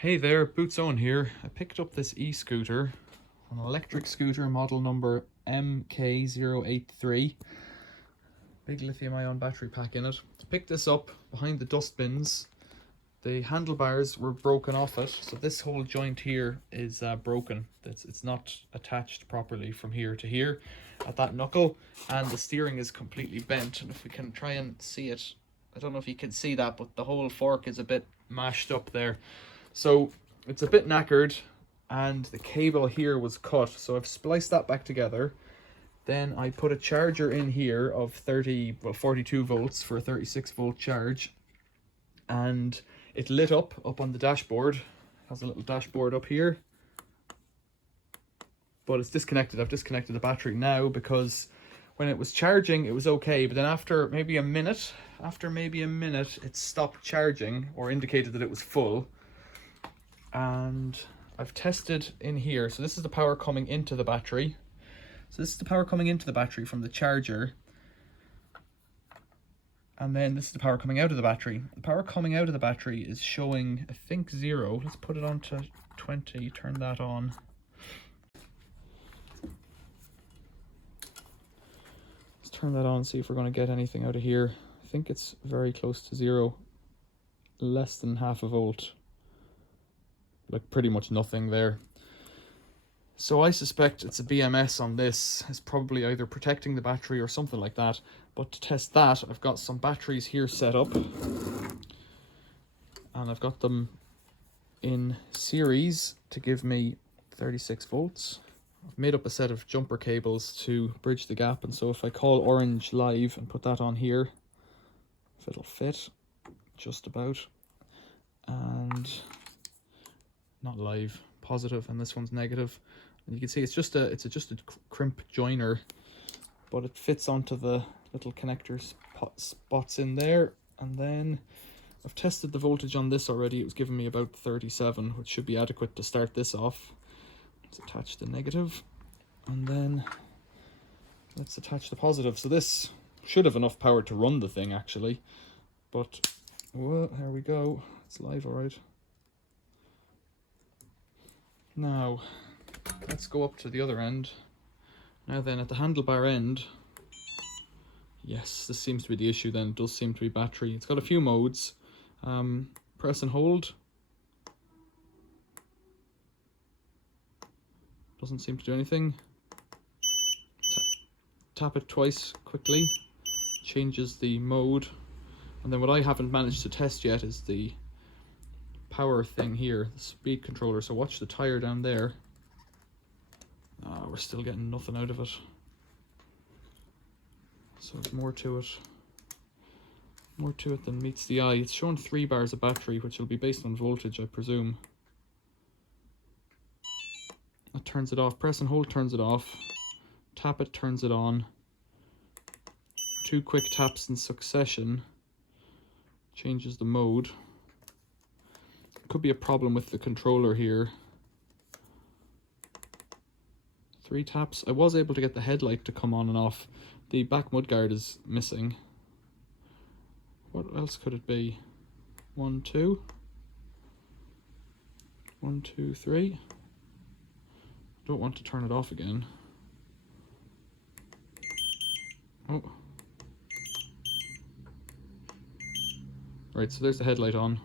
Hey there, Boots Owen here. I picked up this e-scooter, an electric scooter model number MK083. Big lithium-ion battery pack in it. To pick this up behind the dustbins, the handlebars were broken off it, so this whole joint here is broken. It's not attached properly from here to here at that knuckle, and the steering is completely bent. And if we can try and see it, I don't know if you can see that, but the whole fork is a bit mashed up there. So it's a bit knackered, and the cable here was cut, so I've spliced that back together. Then I put a charger in here of 42 volts for a 36 volt charge, and it lit up on the dashboard. It has a little dashboard up here, but it's disconnected. I've disconnected the battery now because when it was charging it was okay, but then after maybe a minute it stopped charging, or indicated that it was full. And I've tested in here. So this is the power coming into the battery. So this is the power coming into the battery from the charger. And then this is the power coming out of the battery. The power coming out of the battery is showing, I think, 0. Let's put it on to 20, turn that on. Let's turn that on and see if we're going to get anything out of here. I think it's very close to 0. Less than half a volt. Like pretty much nothing there. So I suspect it's a BMS on this. It's probably either protecting the battery or something like that. But to test that, I've got some batteries here set up, and I've got them in series to give me 36 volts. I've made up a set of jumper cables to bridge the gap, and so if I call orange live and put that on here, if it'll fit, just about, and not live, positive, and this one's negative. And you can see it's just a crimp joiner, but it fits onto the little connector spots in there. And then I've tested the voltage on this already. It was giving me about 37, which should be adequate to start this off. Let's attach the negative, and then let's attach the positive. So this should have enough power to run the thing actually, but well, there we go, it's live all right. Now, let's go up to the other end. Now then, at the handlebar end, yes, this seems to be the issue then. It does seem to be battery. It's got a few modes. Press and hold. Doesn't seem to do anything. Tap it twice quickly. Changes the mode. And then what I haven't managed to test yet is the power thing here, the speed controller. So watch the tire down there. We're still getting nothing out of it. So there's more to it. More to it than meets the eye. It's showing 3 bars of battery, which will be based on voltage, I presume. That turns it off. Press and hold turns it off. Tap it turns it on. 2 quick taps in succession changes the mode. Could be a problem with the controller here. 3 taps. I was able to get the headlight to come on and off. The back mudguard is missing. What else could it be? 1, 2. 1, 2, 3. Don't want to turn it off again. Oh. Right, so there's the headlight on.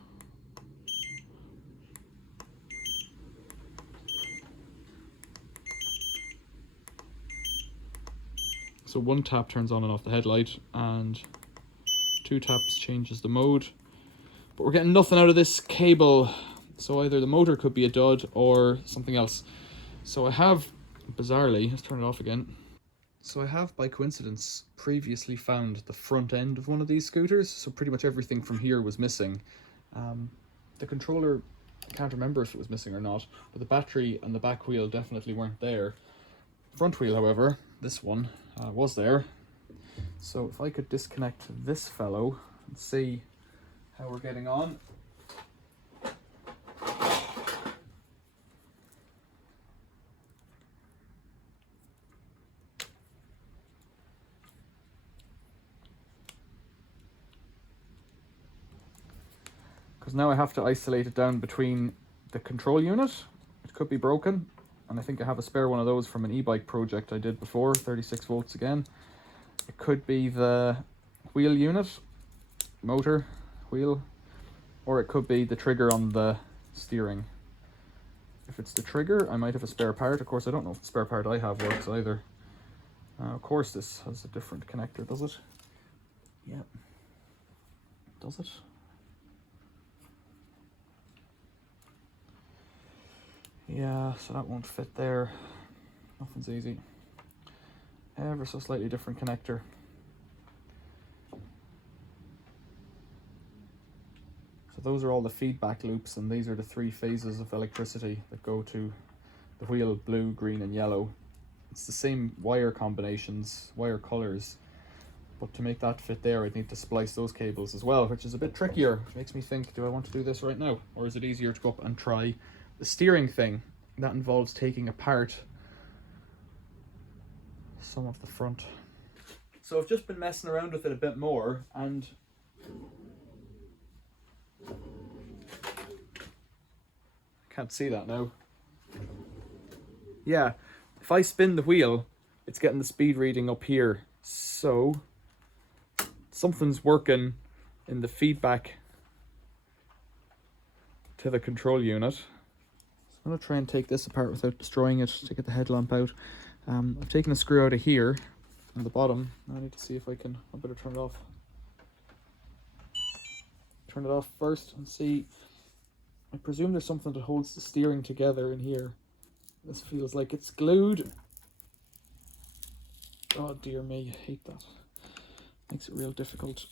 So 1 tap turns on and off the headlight, and 2 taps changes the mode. But we're getting nothing out of this cable. So either the motor could be a dud or something else. So I have, bizarrely, let's turn it off again. So I have, by coincidence, previously found the front end of one of these scooters. So pretty much everything from here was missing. The controller, I can't remember if it was missing or not, but the battery and the back wheel definitely weren't there. Front wheel, however, this one, was there. So if I could disconnect this fellow and see how we're getting on. Because now I have to isolate it down between the control unit. It could be broken, and I think I have a spare one of those from an e-bike project I did before, 36 volts again. It could be the wheel unit, motor, wheel, or it could be the trigger on the steering. If it's the trigger, I might have a spare part. Of course, I don't know if the spare part I have works either. Of course, this has a different connector, does it? Yeah. Does it? Yeah, so that won't fit there. Nothing's easy. Ever so slightly different connector. So those are all the feedback loops, and these are the 3 phases of electricity that go to the wheel: blue, green and yellow. It's the same wire combinations, wire colors, but to make that fit there I'd need to splice those cables as well, which is a bit trickier. Which makes me think, do I want to do this right now, or is it easier to go up and try the steering thing? That involves taking apart some of the front. So I've just been messing around with it a bit more, and can't see that now. Yeah, if I spin the wheel, it's getting the speed reading up here. So something's working in the feedback to the control unit. So I'm going to try and take this apart without destroying it to get the headlamp out. I've taken a screw out of here on the bottom. I need to see if I better turn it off. Turn it off first and see. I presume there's something that holds the steering together in here. This feels like it's glued. Oh dear me, I hate that. Makes it real difficult.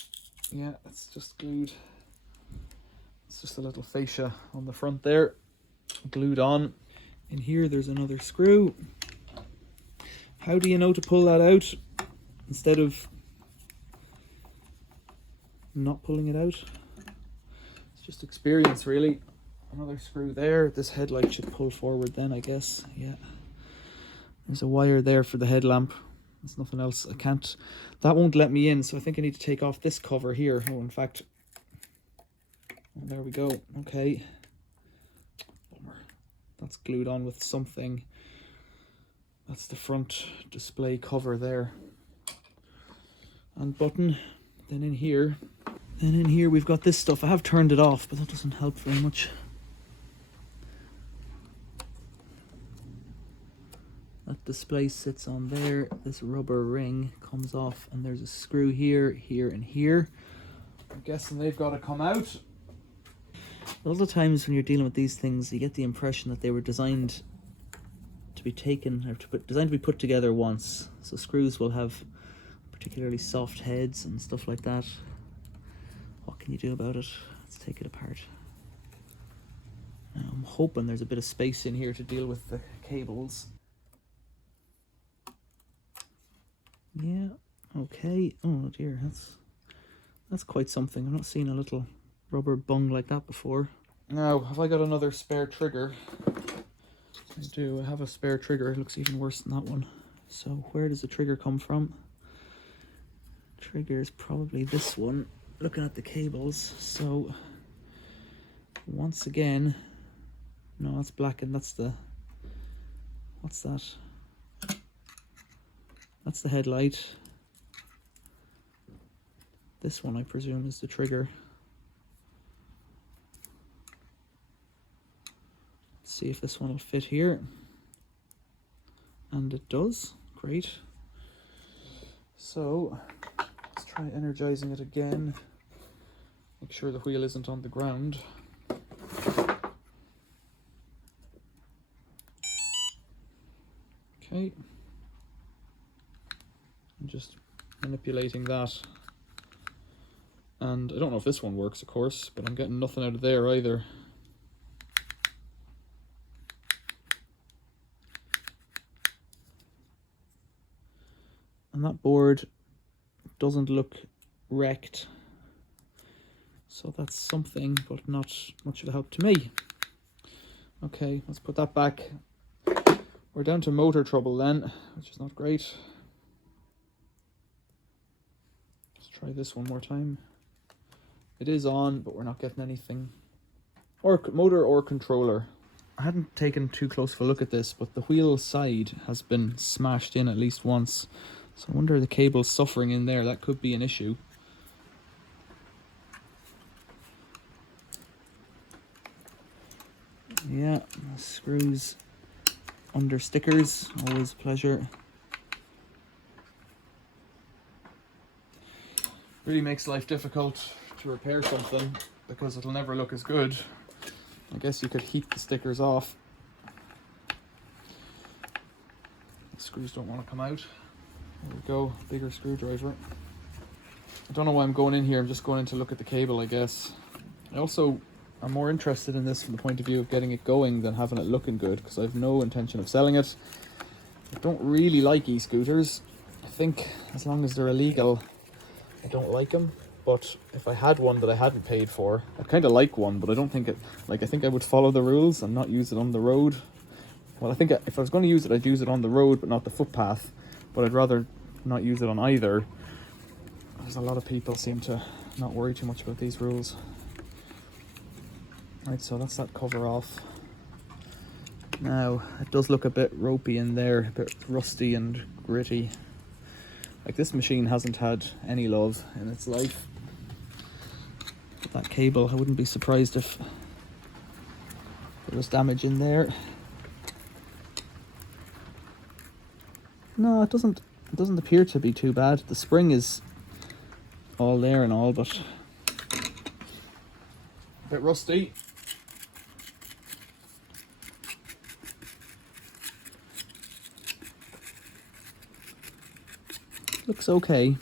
Yeah, it's just glued. It's just a little fascia on the front there, glued on. In here there's another screw. How do you know to pull that out instead of not pulling it out? It's just experience, really. Another screw there. This headlight should pull forward then, I guess. Yeah. There's a wire there for the headlamp. There's nothing else. I can't, that won't let me in, so I think I need to take off this cover here. Oh, in fact, there we go. Okay. Bummer. That's glued on with something. That's the front display cover there. And button. Then in here we've got this stuff. I have turned it off, but that doesn't help very much. That display sits on there. This rubber ring comes off, and there's a screw here, here, and here. I'm guessing they've got to come out. A lot of times when you're dealing with these things, you get the impression that they were designed to be taken, or designed to be put together once. So screws will have particularly soft heads and stuff like that. What can you do about it? Let's take it apart. Now, I'm hoping there's a bit of space in here to deal with the cables. Yeah, okay. Oh dear, that's quite something. I've not seen a little rubber bung like that before. Now, have I got another spare trigger? I do. I have a spare trigger. It looks even worse than that one. So where does the trigger come from? Trigger is probably this one, looking at the cables. So once again, no, that's black, and that's the, what's that? That's the headlight. This one, I presume, is the trigger. Let's see if this one will fit here. And it does. Great. So let's try energizing it again. Make sure the wheel isn't on the ground. Okay. I'm just manipulating that. And I don't know if this one works, of course, but I'm getting nothing out of there either. And that board doesn't look wrecked. So that's something, but not much of a help to me. Okay, let's put that back. We're down to motor trouble then, which is not great. Let's try this one more time. It is on, but we're not getting anything. Or motor or controller. I hadn't taken too close of a look at this, but the wheel side has been smashed in at least once. So I wonder if the cable's suffering in there. That could be an issue. Yeah, screws under stickers, always a pleasure. Really makes life difficult to repair something because it'll never look as good. I guess you could heat the stickers off. The screws don't want to come out. There we go, bigger screwdriver. I don't know why I'm going in here, I'm just going in to look at the cable, I guess. I also am more interested in this from the point of view of getting it going than having it looking good, because I have no intention of selling it. I don't really like e-scooters. I think as long as they're illegal, I don't like them. But if I had one that I hadn't paid for, I'd kind of like one, but I don't think it, like, I think I would follow the rules and not use it on the road. Well, I think if I was going to use it, I'd use it on the road, but not the footpath. But I'd rather not use it on either. There's a lot of people seem to not worry too much about these rules. Right, so that's that cover off. Now, it does look a bit ropey in there, a bit rusty and gritty. Like, this machine hasn't had any love in its life. But that cable, I wouldn't be surprised if there was damage in there. No, it doesn't appear to be too bad. The spring is all there and all, but a bit rusty. Looks okay.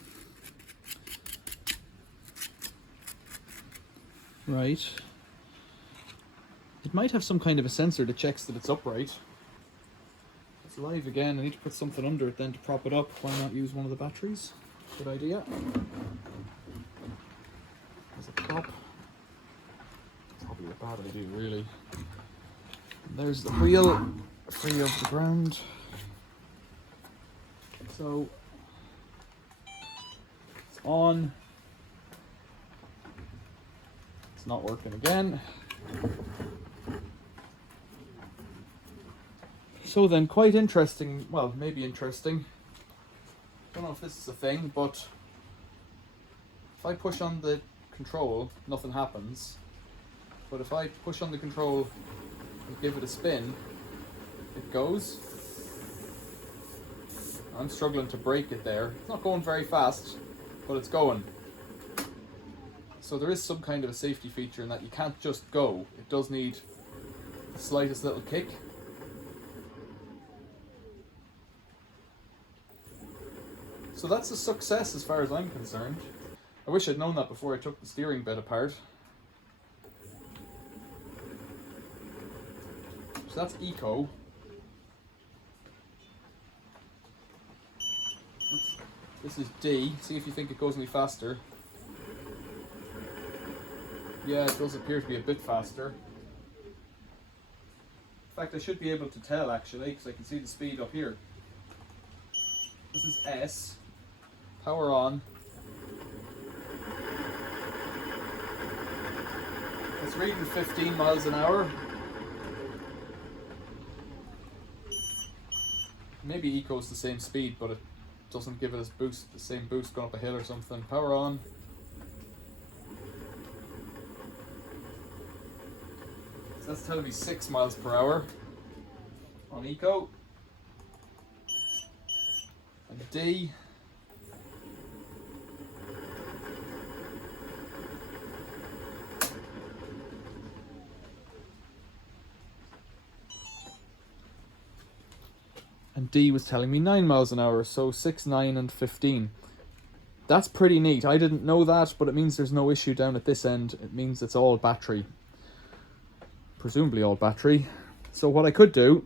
Right. It might have some kind of a sensor that checks that it's upright. It's live again. I need to put something under it then to prop it up. Why not use one of the batteries? Good idea. There's a prop. Probably a bad idea, really. And there's the wheel, free of the ground. So it's on. It's not working again. So then, quite interesting, well, maybe interesting. Don't know if this is a thing, but if I push on the control, nothing happens. But if I push on the control and give it a spin, it goes. I'm struggling to brake it there. It's not going very fast, but it's going. So there is some kind of a safety feature in that you can't just go. It does need the slightest little kick. So that's a success as far as I'm concerned. I wish I'd known that before I took the steering bit apart. So that's eco. This is D. See if you think it goes any faster. Yeah, it does appear to be a bit faster. In fact, I should be able to tell actually, because I can see the speed up here. This is S. Power on. It's reading 15 miles an hour. Maybe Eco's the same speed, but it doesn't give it as boost, the same boost going up a hill or something. Power on. So that's telling me 6 miles per hour on Eco. And D. And D was telling me 9 miles an hour, so 6, 9 and 15. That's pretty neat. I didn't know that, but it means there's no issue down at this end. It means it's all battery. Presumably all battery. So what I could do,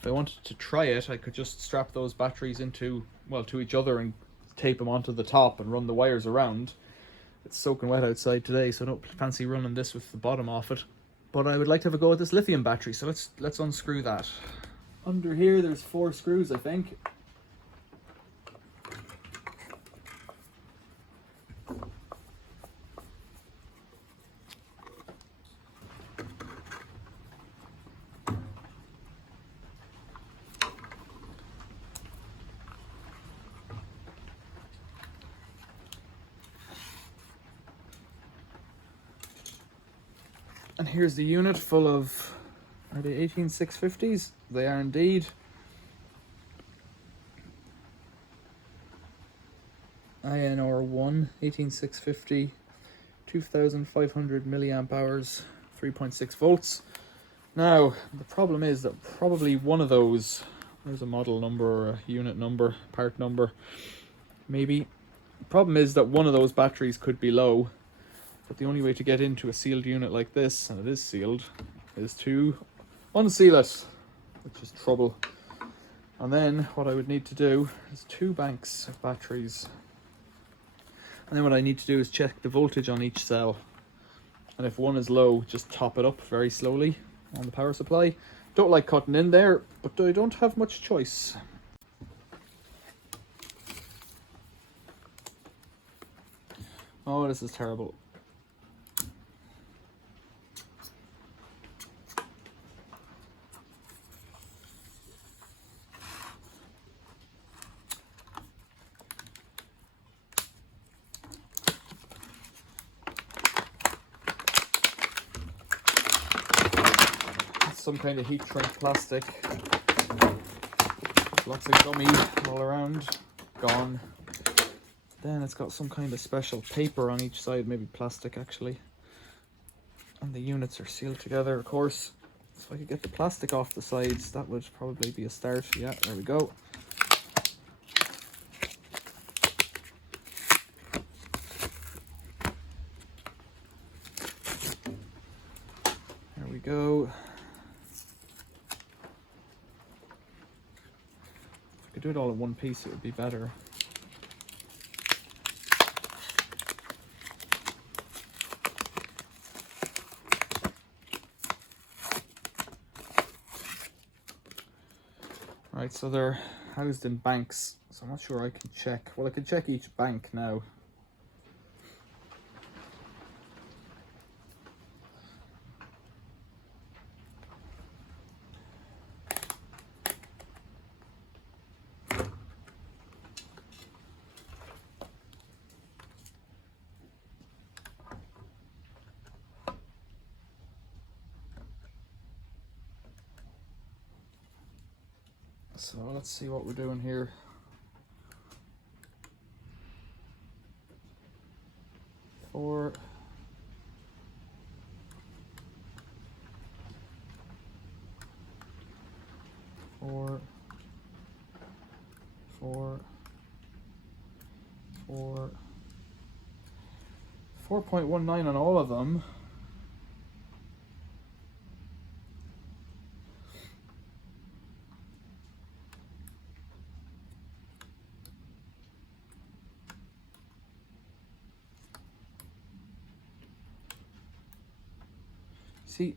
if I wanted to try it, I could just strap those batteries into, well, to each other and tape them onto the top and run the wires around. It's soaking wet outside today, so I don't fancy running this with the bottom off it. But I would like to have a go at this lithium battery, so let's unscrew that. Under here there's 4 screws, I think. And here's the unit full of, are they 18650s? They are indeed. INR1 18650, 2500 milliamp hours, 3.6 volts. Now the problem is that probably one of those, there's a model number or a unit number, part number maybe. The problem is that one of those batteries could be low, but the only way to get into a sealed unit like this, and it is sealed, is to unseal it, which is trouble. And then what I would need to do is 2 banks of batteries. And then what I need to do is check the voltage on each cell. And if one is low, just top it up very slowly on the power supply. Don't like cutting in there, but I don't have much choice. Oh, this is terrible. Some kind of heat shrink plastic. Lots of gummy all around. Gone. Then it's got some kind of special paper on each side, maybe plastic actually. And the units are sealed together, of course. So if I could get the plastic off the sides, that would probably be a start. Yeah, there we go. There we go. If I could do it all in one piece, it would be better. Right, so they're housed in banks, so I'm not sure I can check. Well, I can check each bank now. So let's see what we're doing here. Four. Four. 4.19 on all of them. See,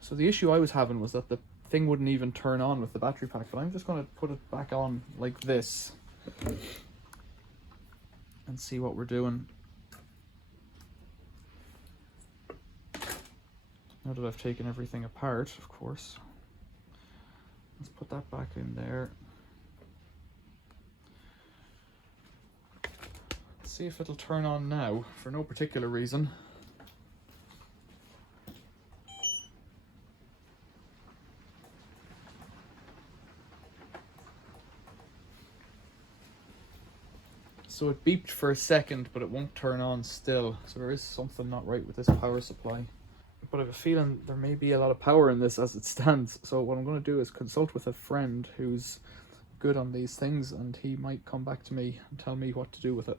so the issue I was having was that the thing wouldn't even turn on with the battery pack, but I'm just going to put it back on like this and see what we're doing. Now that I've taken everything apart, of course. Let's put that back in there. Let's see if it'll turn on now, for no particular reason. So it beeped for a second, but it won't turn on still. So there is something not right with this power supply. But I have a feeling there may be a lot of power in this as it stands. So what I'm going to do is consult with a friend who's good on these things, and he might come back to me and tell me what to do with it.